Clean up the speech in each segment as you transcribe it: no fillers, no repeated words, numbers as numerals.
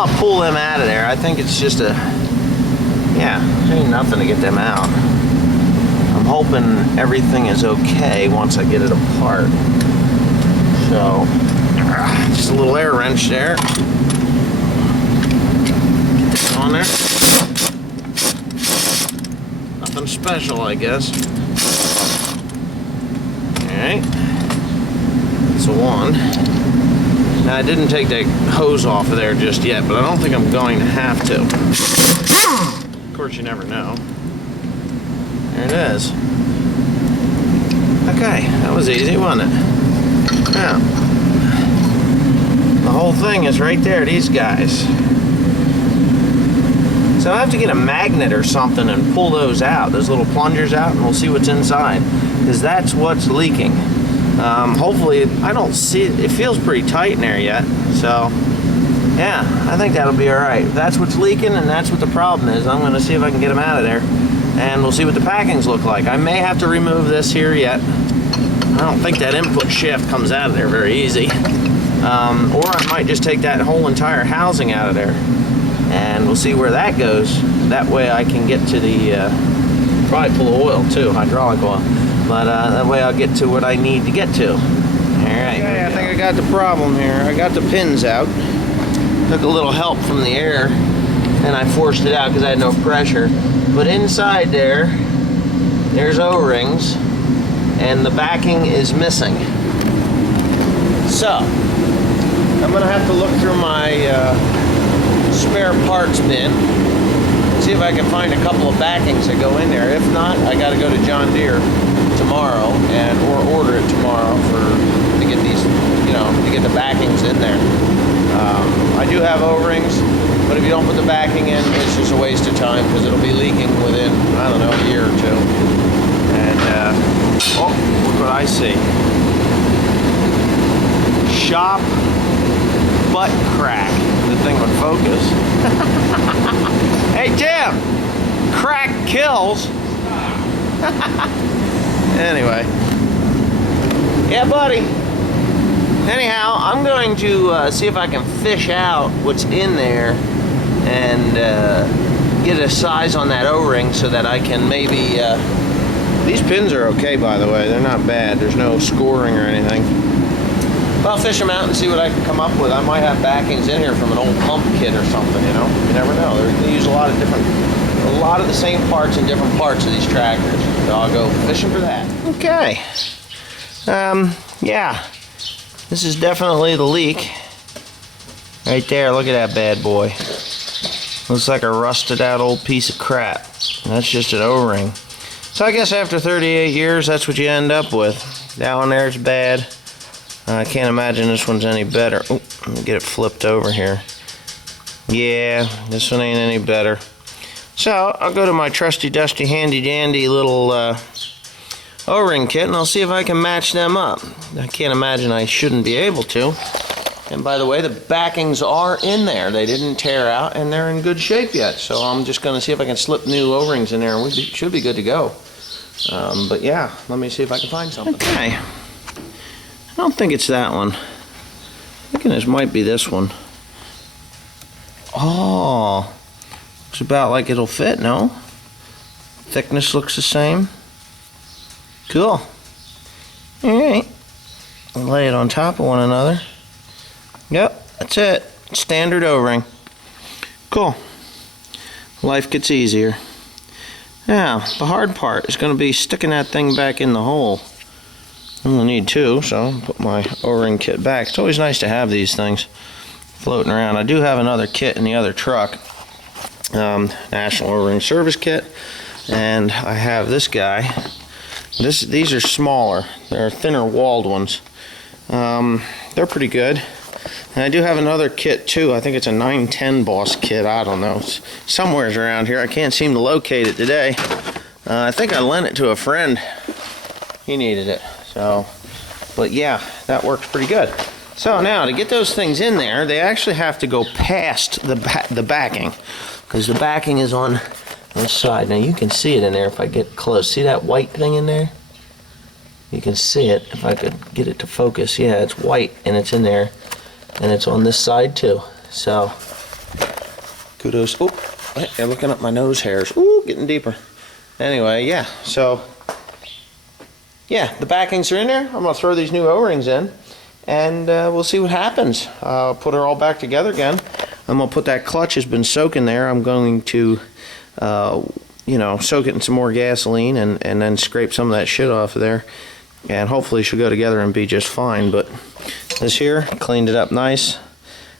I'll pull them out of there. I think it's just a, yeah, ain't nothing to get them out. I'm hoping everything is okay once I get it apart. So, just a little air wrench there. Get this on there. Nothing special, I guess. Alright. That's a one. Now, I didn't take the hose off of there just yet, but I don't think I'm going to have to. Of course, you never know. There it is. Okay, that was easy, wasn't it? Now, the whole thing is right there, these guys. So I have to get a magnet or something and pull those out, those little plungers out, and we'll see what's inside, because that's what's leaking. Hopefully, I don't see it. It feels pretty tight in there yet, so yeah, I think that'll be all right. If that's what's leaking and that's what the problem is, I'm going to see if I can get them out of there, and we'll see what the packings look like. I may have to remove this here yet. I don't think that input shaft comes out of there very easy. Or I might just take that whole entire housing out of there, and we'll see where that goes. That way I can get to the, probably full of oil too, hydraulic oil. But that way I'll get to what I need to get to. Alright, okay, I think I got the problem here. I got the pins out. Took a little help from the air, and I forced it out because I had no pressure. But inside there's O-rings, and the backing is missing. So, I'm going to have to look through my spare parts bin, see if I can find a couple of backings that go in there. If not, I got to go to John Deere tomorrow or order it tomorrow to get these, to get the backings in there. I do have O-rings, but if you don't put the backing in, it's just a waste of time because it'll be leaking within, I don't know, a year or two. And oh, look what I see. Shop butt crack. The thing would focus. Hey Tim, crack kills. Anyway, yeah, buddy. Anyhow, I'm going to see if I can fish out what's in there and get a size on that O-ring so that I can maybe. These pins are okay, by the way. They're not bad. There's no scoring or anything. But I'll fish them out and see what I can come up with. I might have backings in here from an old pump kit or something. You never know. They use a lot of the same parts in different parts of these tractors. So I'll go fishing for that. Okay. Yeah. This is definitely the leak. Right there, look at that bad boy. Looks like a rusted out old piece of crap. That's just an O-ring. So I guess after 38 years, that's what you end up with. That one there's bad. I can't imagine this one's any better. Oh, let me get it flipped over here. Yeah, this one ain't any better. So I'll go to my trusty dusty handy dandy little O-ring kit, and I'll see if I can match them up. I can't imagine I shouldn't be able to. And by the way, the backings are in there. They didn't tear out, and they're in good shape yet. So I'm just going to see if I can slip new O-rings in there, and we should be good to go. But yeah, let me see if I can find something. Okay. I don't think it's that one. I'm thinking this might be this one. Oh, looks about like it'll fit, no? Thickness looks the same. Cool. Alright. I'll lay it on top of one another. Yep, that's it. Standard O-ring. Cool. Life gets easier. Now, the hard part is going to be sticking that thing back in the hole. I'm going to need two, so I'll put my O-ring kit back. It's always nice to have these things floating around. I do have another kit in the other truck. National O-ring service kit. And I have this guy. These are smaller. They're thinner walled ones. They're pretty good. And I do have another kit too. I think it's a 910 Boss kit. I don't know. It's somewhere's around here. I can't seem to locate it today. I think I lent it to a friend. He needed it. So, but yeah, that works pretty good. So now to get those things in there, they actually have to go past the backing, because the backing is on this side. Now you can see it in there if I get close. See that white thing in there? You can see it if I could get it to focus. Yeah, it's white and it's in there, and it's on this side too. So kudos. Oh, you're looking at my nose hairs. Ooh, getting deeper. Anyway, yeah, so, yeah, the backings are in there. I'm going to throw these new O-rings in, and we'll see what happens. I'll put her all back together again. I'm going to put that clutch has been soaking there. I'm going to, you know, soak it in some more gasoline and then scrape some of that shit off of there. And hopefully she'll go together and be just fine. But this here, cleaned it up nice.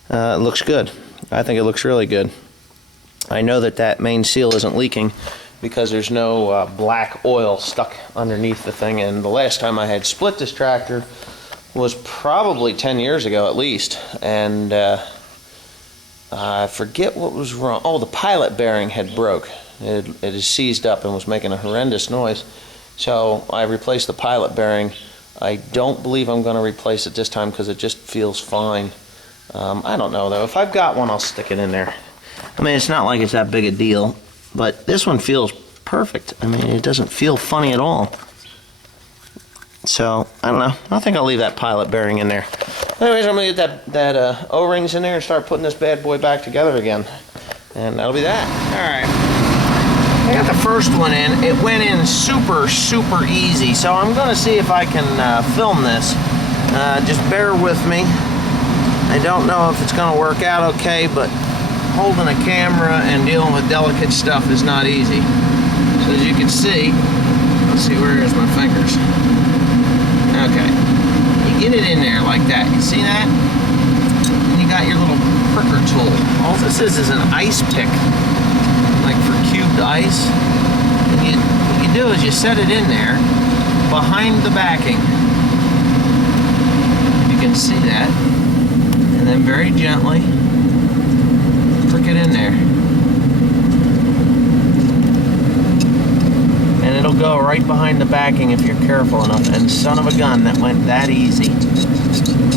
It looks good. I think it looks really good. I know that that main seal isn't leaking because there's no black oil stuck underneath the thing. And the last time I had split this tractor was probably 10 years ago at least. And I forget what was wrong. Oh, the pilot bearing had broke. It is seized up and was making a horrendous noise. So I replaced the pilot bearing. I don't believe I'm going to replace it this time because it just feels fine. I don't know though. If I've got one, I'll stick it in there. I mean, it's not like it's that big a deal, but this one feels perfect. I mean, it doesn't feel funny at all. So, I don't know. I think I'll leave that pilot bearing in there. Anyways, I'm going to get that O-rings in there and start putting this bad boy back together again. And that'll be that. Alright. I got the first one in. It went in super, super easy. So I'm going to see if I can film this. Just bear with me. I don't know if it's going to work out okay, but holding a camera and dealing with delicate stuff is not easy. So as you can see, let's see, where is my fingers? Okay. You get it in there like that. You see that? And you got your little pricker tool. All this is an ice pick, like for cubed ice. And what you do is you set it in there behind the backing. You can see that. And then very gently prick it in there. And it'll go right behind the backing if you're careful enough. And son of a gun, that went that easy.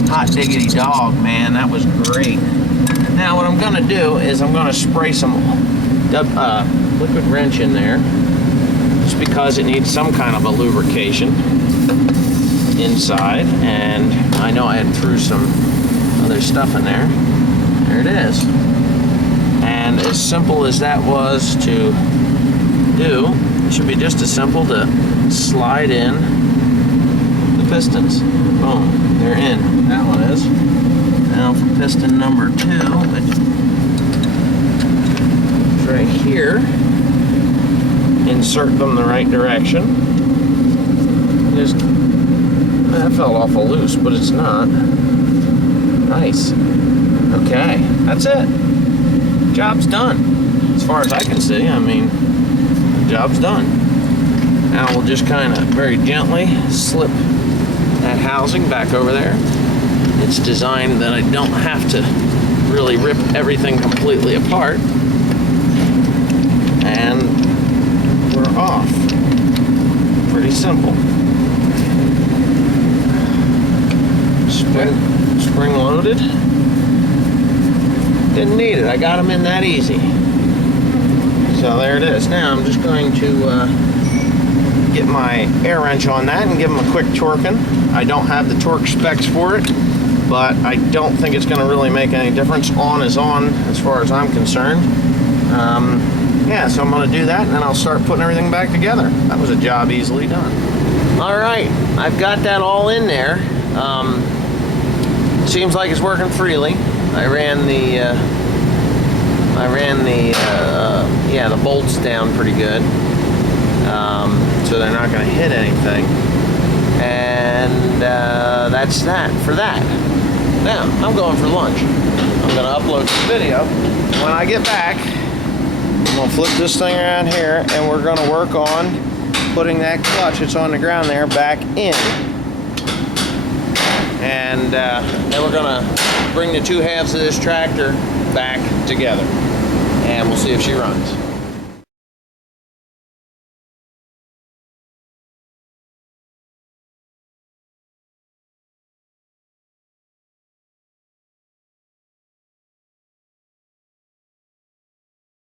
Hot diggity dog, man, that was great. Now what I'm going to do is I'm going to spray some liquid wrench in there. Just because it needs some kind of a lubrication inside. And I know I had threw some other stuff in there. There it is. And as simple as that was to do, it should be just as simple to slide in the pistons. Boom, they're in. That one is. Now for piston number 2, which is right here, insert them the right direction. Just, that fell awful loose, but it's not. Nice. Okay, that's it. Job's done. As far as I can see, I mean, the job's done. Now we'll just kind of very gently slip that housing back over there. It's designed that I don't have to really rip everything completely apart. And we're off. Pretty simple. Spring loaded. Didn't need it. I got them in that easy. So there it is. Now I'm just going to get my air wrench on that and give them a quick torquing. I don't have the torque specs for it, but I don't think it's going to really make any difference. On is on as far as I'm concerned. Yeah, so I'm going to do that and then I'll start putting everything back together. That was a job easily done. Alright, I've got that all in there. Seems like it's working freely. I ran the bolts down pretty good, so they're not going to hit anything. And that's that for that. Now I'm going for lunch. I'm going to upload this video. When I get back, I'm going to flip this thing around here, and we're going to work on putting that clutch that's on the ground there back in. And then we're going to bring the two halves of this tractor back together. And we'll see if she runs.